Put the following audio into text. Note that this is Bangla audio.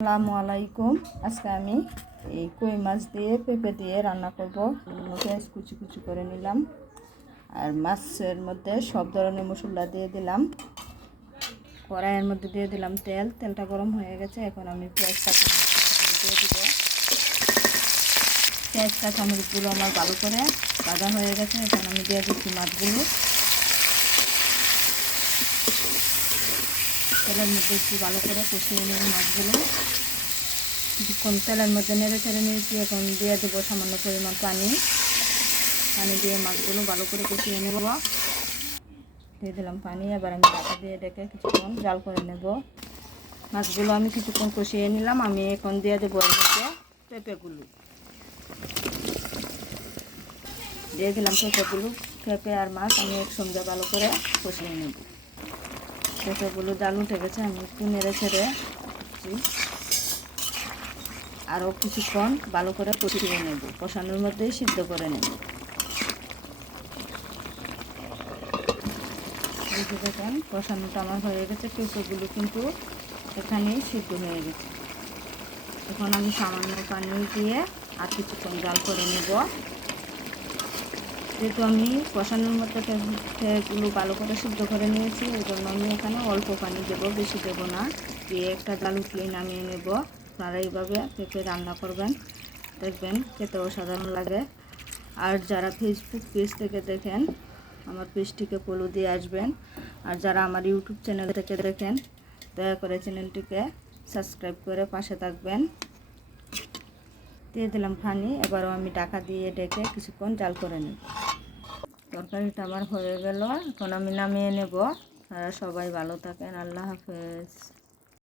আসসালামু আলাইকুম। আজকে আমি এই কই মাছ দিয়ে, পেঁপে দিয়ে রান্না করব। পেঁয়াজ কুচি কুচি করে নিলাম। আর মাছের মধ্যে সব ধরনের মশলা দিয়ে দিলাম। কড়াইয়ের মধ্যে দিয়ে দিলাম তেল। তেলটা গরম হয়ে গেছে। এখন আমি পেঁয়াজ দিয়ে দিব। পেঁয়াজ, কাঁচামরিচগুলো আমার ভালো করে ভাজা হয়ে গেছে। এখন আমি দিয়ে দিচ্ছি মাছগুলো। তেলের মধ্যে একটু ভালো করে কষিয়ে নেব মাছগুলো। কিছুক্ষণ তেলের মধ্যে নেড়ে ছেড়ে নিয়েছি, এখন দিয়ে দেবো সামান্য পরিমাণ পানি। পানি দিয়ে মাছগুলো ভালো করে কষিয়ে নেব। দিয়ে দিলাম পানি, এবার আমি ঢাকা দিয়ে ডেকে কিছুক্ষণ জাল করে নেব। মাছগুলো আমি কিছুক্ষণ কষিয়ে নিলাম, আমি এখন দিয়ে দেবো মধ্যে পেঁপেগুলো। দিয়ে দিলাম পেঁপেগুলো, পেঁপে আর মাছ আমি একসঙ্গে ভালো করে কষিয়ে নেব। পেঁপেগুলো জাল উঠে গেছে, আমি একটু নেড়ে ছেড়ে আরও কিছুক্ষণ ভালো করে কষিয়ে নেব, কষানোর মধ্যেই সিদ্ধ করে নেব। দেখেন, কষানোটা আমার হয়ে গেছে, পেঁপেগুলো কিন্তু এখানেই সিদ্ধ হয়ে গেছে। এখন আমি সামান্য পানি দিয়ে আর কিছুক্ষণ জাল করে নেব। যেহেতু আমি কষানোর মতো পেঁপেগুলো ভালো করে সিদ্ধ করে নিয়েছি, এই জন্য আমি এখানে অল্প পানি দেবো, বেশি দেবো না। দিয়ে একটা ডাল উঠলেই নামিয়ে নেব। আপনারা এইভাবে পেঁপে রান্না করবেন। দেখবেন খেতে অসাধারণ লাগে। আর যারা ফেসবুক পেজ থেকে দেখেন, আমার পেজটিকে ফলো দিয়ে আসবেন। আর যারা আমার ইউটিউব চ্যানেল থেকে দেখেন, দয়া করে চ্যানেলটিকে সাবস্ক্রাইব করে পাশে থাকবেন। দিয়ে দিলাম পানি, এবারও আমি টাকা দিয়ে ডেকে কিছুক্ষণ জাল করে নিই তরকারিটা আমার হয়ে গেল এখন আমি নামিয়ে নেব। আপনারা সবাই ভালো থাকেন আল্লাহ হাফেজ।